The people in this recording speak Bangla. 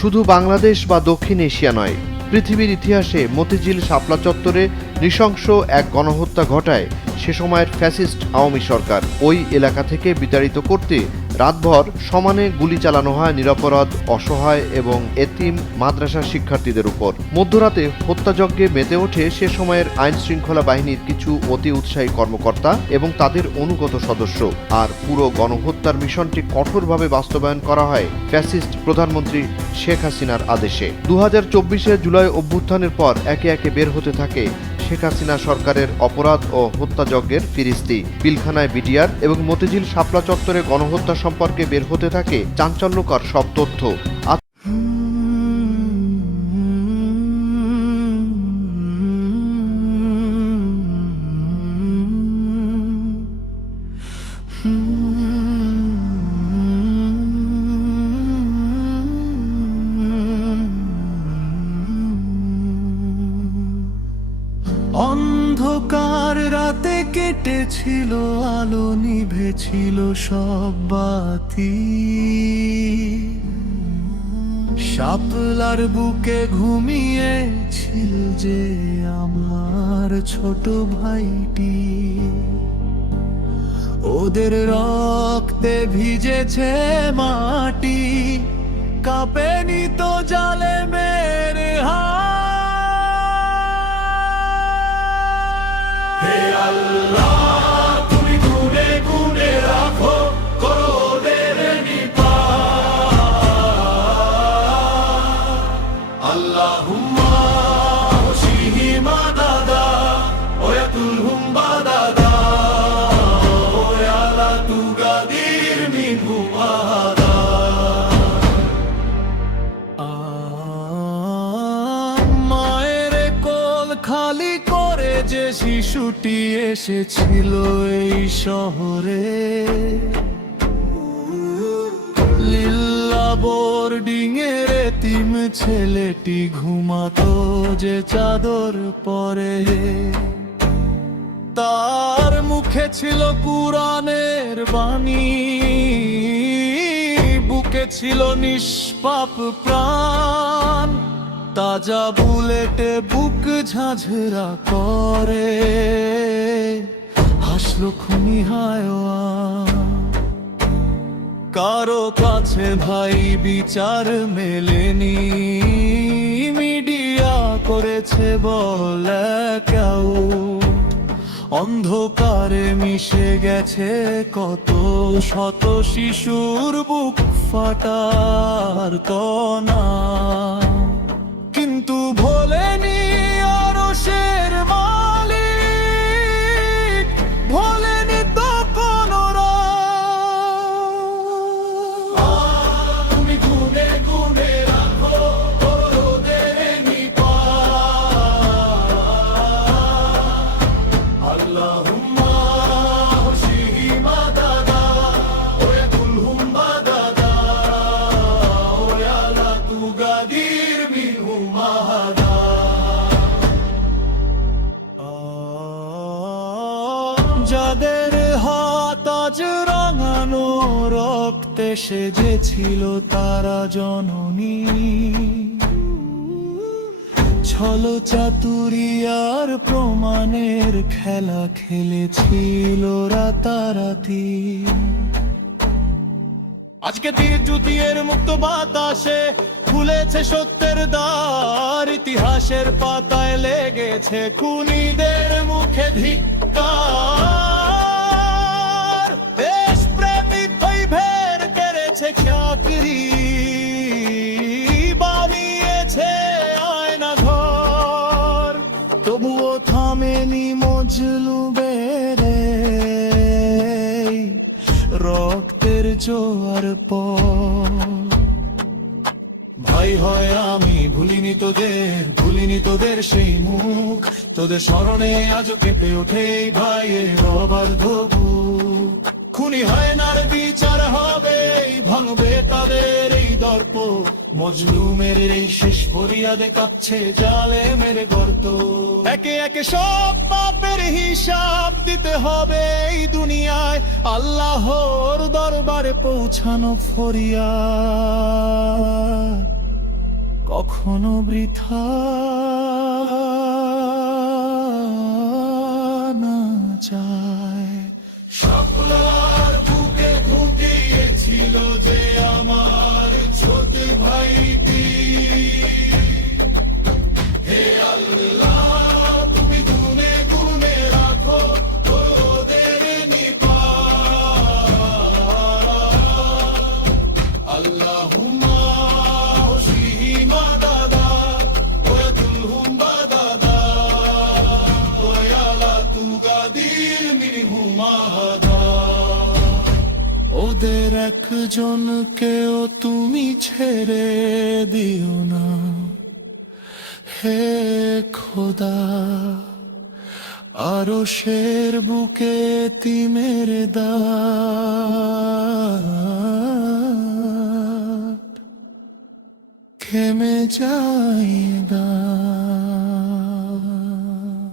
শুধু বাংলাদেশ বা দক্ষিণ এশিয়া নয়, পৃথিবীর ইতিহাসে মতিঝিল শাপলা চত্বরে নৃশংস এক গণহত্যা ঘটায় সে সময়ের ফ্যাসিস্ট আওয়ামী সরকার। ওই এলাকা থেকে বিতাড়িত করতে রাতভর সমানে গুলি চালানো হয় নিরপরাধ, অসহায় এবং এতিম মাদ্রাসার শিক্ষার্থীদের উপর। মধ্যরাতে হত্যাযজ্ঞে মেতে ওঠে সে সময়ের আইন শৃঙ্খলা বাহিনীর কিছু অতি উৎসাহী কর্মকর্তা এবং তাদের অনুগত সদস্য। আর পুরো গণহত্যার মিশনটি কঠোরভাবে বাস্তবায়ন করা হয় ফ্যাসিস্ট প্রধানমন্ত্রী শেখ হাসিনার আদেশে। 2024 জুলাই অভ্যুত্থানের পর একে একে বের হতে থাকে শেখ হাসিনা সরকারের অপরাধ ও হত্যাযজ্ঞের ফিরিস্তি। পিলখানায় বিডিআর এবং মতিঝিল শাপলা চত্বরে গণহত্যা সম্পর্কে বের হতে থাকে চাঞ্চল্যকর সব তথ্য। অন্ধকার রাতে কেটেছিল আলো, নিভেছিল সব বাতি। শাপলার বুকে ঘুমিয়েছিল যে আমার ছোট ভাইটি। ওদের রক্তে ভিজেছে মাটি, কাঁপেনি তো জালেমের হাত। হে আল্লাহ, তুমি গুনে গুনে রাখো করোদের নিপাত। আল্লাহুম্মা হুশিহি মাদাদা ওয়াতুলহুম বাদাদা ওয়ালা তুগাদির মিনহুম আহাদা। মায়ের কোল খালি করে যে শিশুটি এসেছিল এই শহরে, লিল্লা বোর্ডিং এর এতিম ছেলেটি ঘুমাতো যে চাদর পরে। তার মুখে ছিল কুরআনের বাণী, বুকে ছিল নিষ্পাপ প্রাণ। তাজা বুলেটে বুক ঝাঁঝরা করে হাসলো খুনি হায়ওয়ান। কারো কাছে ভাই বিচার মেলেনি, মিডিয়া করেছে বলে কেউ। অন্ধকারে মিশে গেছে কত শত শিশুর বুক ফাটার কণা, কিন্তু ভোলেনি আরশের মালিক, ভোলেনি তো কোনো তুমি গুনে গুনে রাখো ওদের নিপাত। আল্লাহুম্মা হুশিহি মাদাদা ওয়াতুলহুম বাদাদা ওয়ালা তুগাদির মিনহুম আহাদা। যাদের হাত আজ রাঙানো রক্তে সেজেছিল তারা জননী, ছল চাতুরিয়ার প্রমাণের খেলা খেলেছিল রাতারাতি। আজকে তীর জুতিয়ের মুক্ত বাতাসে খুলেছে সত্যের দ্বার। ইতিহাসের পাতায় লেগেছে খুনিদের মুখে ধিক্কার। দেশ প্রেমিক হই ভের করেছে চাকরি, বানিয়েছে আয়না ঘর। তবুও থামেনি মজলুমের রক্তের জোয়ার পর। ভাই হয় আমি ভুলিনি তোদের সেই মুখ। তোদের স্মরণে আজও কেঁপে ওঠে ভাইয়ের অবাধ্য বুক। খুনি হয় নার বিচার হবে, ভাঙবে তাদের এই দর্প। মজলুমের এই শেষ ফরিয়াদে কাঁপছে জালেমের গর্ত। একে একে সব পাপের হিসাব দিতে হবে এই দুনিয়ায়, আল্লাহর দরবারে পৌঁছানো ফরিয়াদ। কখনো বৃথা না যায়। শাপলার বুকে ঘুমিয়েছিল যে আমার ছোট ভাইটি, হে আল্লাহ তুমি গুনে গুনে রাখো ওদের নিপাত। আল্লাহুম্মা ওশিহিমা দাদা ওয়াদুলহুম বাদাদা ওয়ালা তুগাদির মিনহুমা হাদা। ওদের একজনকেও তুমি ছেড়ে দিও না হে খোদা। আরো শের বুকে তিমের দাঁত থেমে যায় দাঁত।